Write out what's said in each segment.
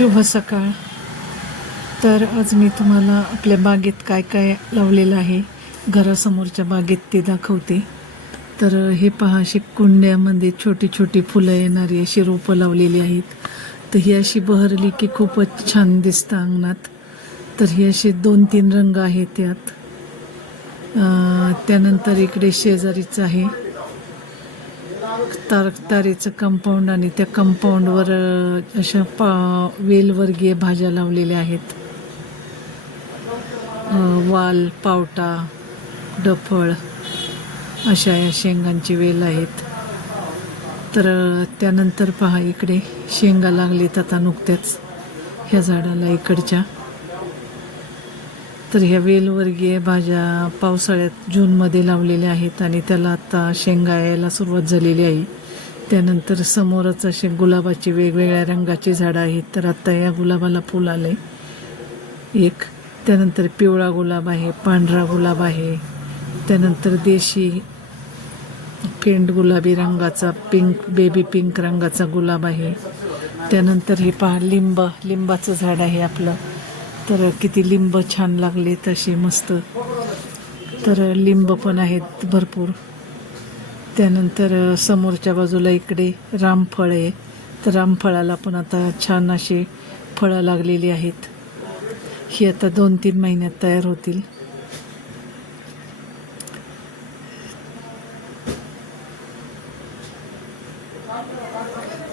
शुभ सकाळ. तर आज मी तुम्हाला आपल्या बागेत काय काय लावलेलं आहे घरासमोरच्या बागेत ते दाखवते. तर हे पहा अशी कुंड्यामध्ये छोटी छोटी फुलं येणारी अशी रोपं लावलेली आहेत. तर ही अशी बहरली की खूपच छान दिसतं अंगणात. तर ही असे दोन तीन रंग आहेत त्यात. त्यानंतर इकडे शेजारीच आहे. तार तारीचं कंपाऊंड आणि त्या कंपाऊंडवर अशा पा वेलवर्गीय भाज्या लावलेल्या आहेत. वाल पावटा डफळ अशा या शेंगांची वेल आहेत. तर त्यानंतर पहा इकडे शेंगा लागलेत आता नुकत्याच. ह्या झाडाला इकडच्या. तर ह्या वेलवर्गीय भाज्या पावसाळ्यात जूनमध्ये लावलेल्या आहेत आणि त्याला आता शेंगा यायला सुरुवात झालेली आहे. त्यानंतर समोरच असे गुलाबाची वेगवेगळ्या रंगाची झाडं आहेत. तर आत्ता या गुलाबाला फुल आले. एक त्यानंतर पिवळा गुलाब आहे पांढरा गुलाब आहे. त्यानंतर देशी पेंट गुलाबी रंगाचा पिंक बेबी पिंक रंगाचा गुलाब आहे. त्यानंतर हे पहा लिंब लिंबाचं झाड आहे आपलं. तर किती लिंब छान लागले तशी मस्त. तर लिंब पण आहेत भरपूर. त्यानंतर समोरच्या बाजूला इकडे रामफळ आहे. तर रामफळाला पण आता छान असे फळं लागलेली आहेत. ही आता दोन तीन महिन्यात तयार होतील.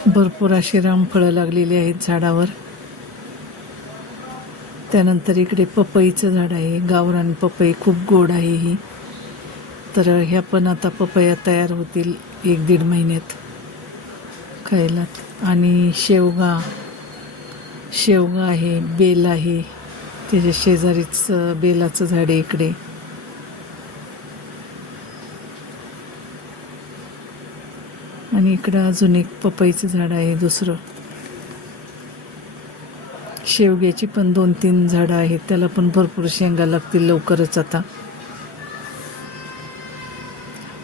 भरपूर अशी रामफळं लागलेली आहेत झाडावर. त्यानंतर इकडे पपईचं झाड आहे. गावरान पपई खूप गोड आहे ही. तर ह्या पण आता पपया तयार होतील एक दीड महिन्यात खायला. आणि शेवगा शेवगा आहे बेल आहे. त्याच्या शेजारीच बेलाचं झाड आहे इकडे. आणि इकडं अजून एक पपईचं झाड आहे दुसरं. शेवग्याची पण दोन तीन झाडं आहेत. त्याला पण भरपूर शेंगा लागतील लवकरच आता.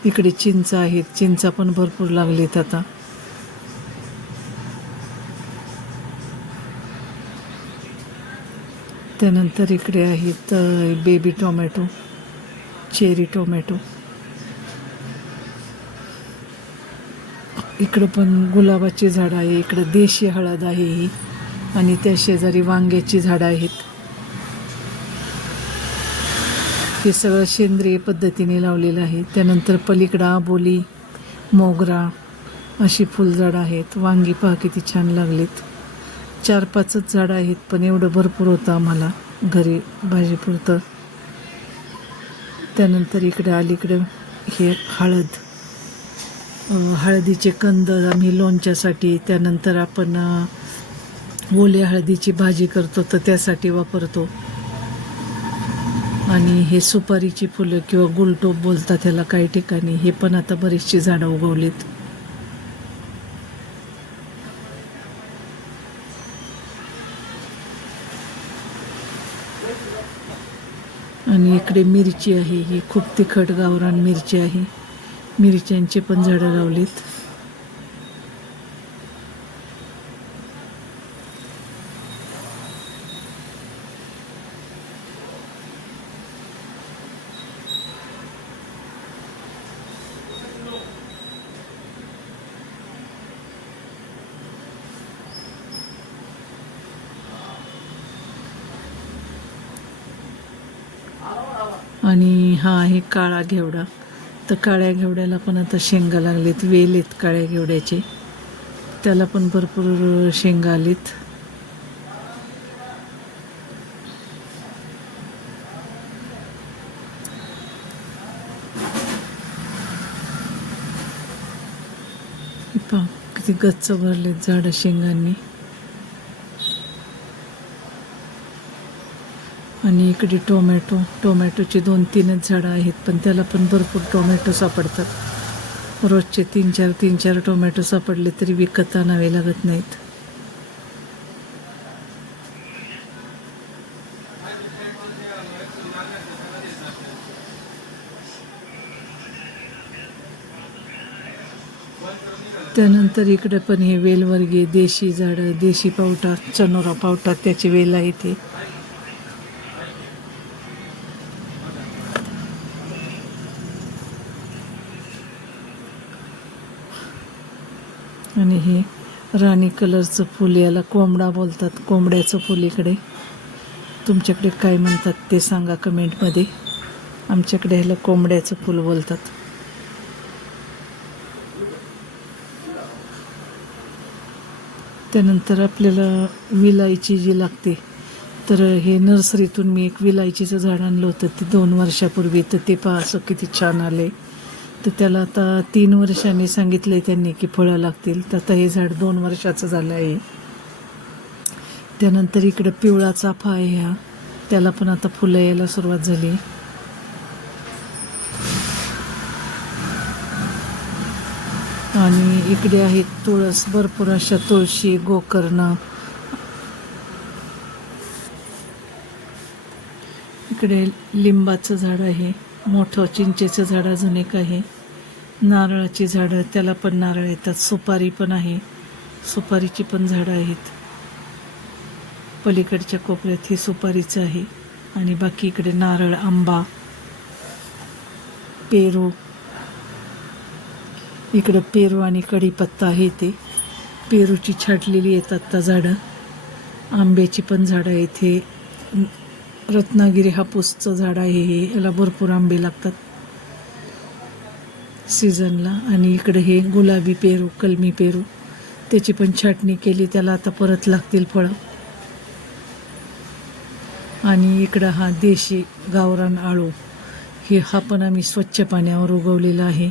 इकडे चिंच आहेत. चिंचा पण भरपूर लागलीत आता. त्यानंतर इकडे आहेत बेबी टोमॅटो चेरी टोमॅटो इकडं पण गुलाबाची झाडं आहे. इकडं देशी हळद आहे ही. आणि त्या शेजारी वांग्याची झाडं आहेत. हे सगळं सेंद्रिय पद्धतीने लावलेलं आहे. त्यानंतर पलीकडं आबोली मोगरा अशी फुलझाडं आहेत. वांगी पहा किती छान लागलीत. चार पाचच झाडं आहेत पण एवढं भरपूर होतं आम्हाला घरी भाजीपुरतं. त्यानंतर इकडे अलीकडं हे हळद. हळदीचे कंद आम्ही लोणच्यासाठी त्यानंतर आपण ओले हळदीची भाजी करतो तर त्यासाठी वापरतो. आणि हे सुपारीची फुलं किंवा गुलटोप बोलतात ह्याला काही ठिकाणी. हे पण आता बरीचशी झाडं उगवलीत. आणि इकडे मिरची आहे. ही खूप तिखट गावरान मिरची आहे. मिरच्यांची पण झाडं लावलीत. आणि हा आहे काळा घेवडा. तर काळ्या घेवड्याला पण आता शेंगा लागलेत वेल आहेत काळ्या घेवड्याचे. त्याला पण भरपूर शेंगा आलीत. पहा किती गच्च भरलेत झाडं शेंगांनी. आणि इकडे टोमॅटो टोमॅटोची दोन तीनच झाडं आहेत पण त्याला पण भरपूर टोमॅटो सापडतात. रोजचे तीन चार तीन चार टोमॅटो सापडले तरी विकत आणावे लागत नाहीत. त्यानंतर इकडे पण हे वेलवर्गीय देशी झाडं देशी पावटा चनोरा पावटा त्याची वेल आहे ते. आणि हे राणी कलरचं फूल याला कोंबडा बोलतात कोंबड्याचं फूल इकडे. तुमच्याकडे काय म्हणतात ते सांगा कमेंटमध्ये. आमच्याकडे ह्याला कोंबड्याचं फूल बोलतात. त्यानंतर आपल्याला विलायची जी लागते तर हे नर्सरीतून मी एक विलायचीचं झाड आणलं होतं ते दोन वर्षापूर्वी तर ते पहा असं किती छान आले तर त्याला आता तीन वर्षांनी सांगितलं त्यांनी की फळं लागतील. तर आता हे झाड दोन वर्षाचं झालं आहे. त्यानंतर इकडं पिवळा चाफा आहे ह्या त्याला पण आता फुलं यायला सुरुवात झाली. आणि इकडे आहेत तुळस भरपूर अशा तुळशी गोकर्ण. इकडे लिंबाचं झाड आहे. मोठं चिंचेचं झाड अजून एक आहे. नारळाची झाडं त्याला पण नारळ येतात. सुपारी पण आहे. सुपारीची पण झाडं आहेत. पलीकडच्या कोपऱ्यात हे सुपारीचं आहे. आणि बाकी इकडे नारळ आंबा पेरू. इकडं पेरू आणि कढीपत्ता आहे ते. पेरूची छाटलेली येतात आत्ता झाडं. आंब्याची पण झाडं इथे रत्नागिरी हापूसचं झाड आहे हे. याला भरपूर आंबे लागतात. सीझनला आणि इकडे हे गुलाबी पेरू कलमी पेरू. त्याची पण छाटणी केली. त्याला आता परत लागतील फळं. आणि इकडं हा देशी गावरान आळू. हे हा पण आम्ही स्वच्छ पाण्यावर उगवलेला आहे.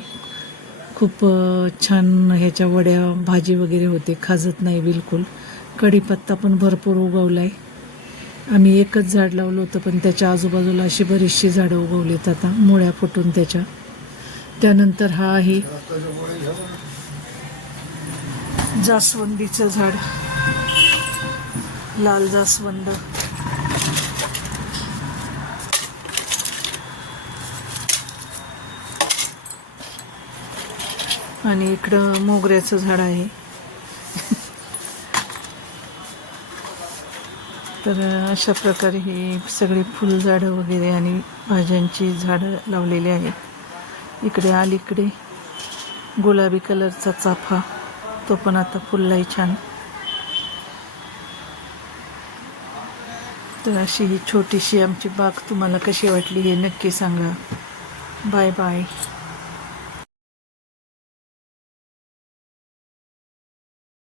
खूप छान ह्याच्या वड्या भाजी वगैरे होते. खाजत नाही बिलकुल. कढीपत्ता पण भरपूर उगवला आहे आम्ही एकच झाड लावलं होतं पण त्याच्या आजूबाजूला अशी बरीचशी झाडं उगवलीत आता मुळ्या फुटून त्याच्या. त्यानंतर हा आहे जास्वंदीचं झाड. लाल जास्वंद. आणि इकडं मोगऱ्याचं झाड आहे. तर अशा प्रकारे ही सगळी फुलझाडं वगैरे आणि भाज्यांची झाडं लावलेली आहेत. इकडे अलीकडे गुलाबी कलरचा चाफा तो पण आता फुललाही छान. तर अशी ही छोटीशी आमची बाग तुम्हाला कशी वाटली हे नक्की सांगा. Bye bye.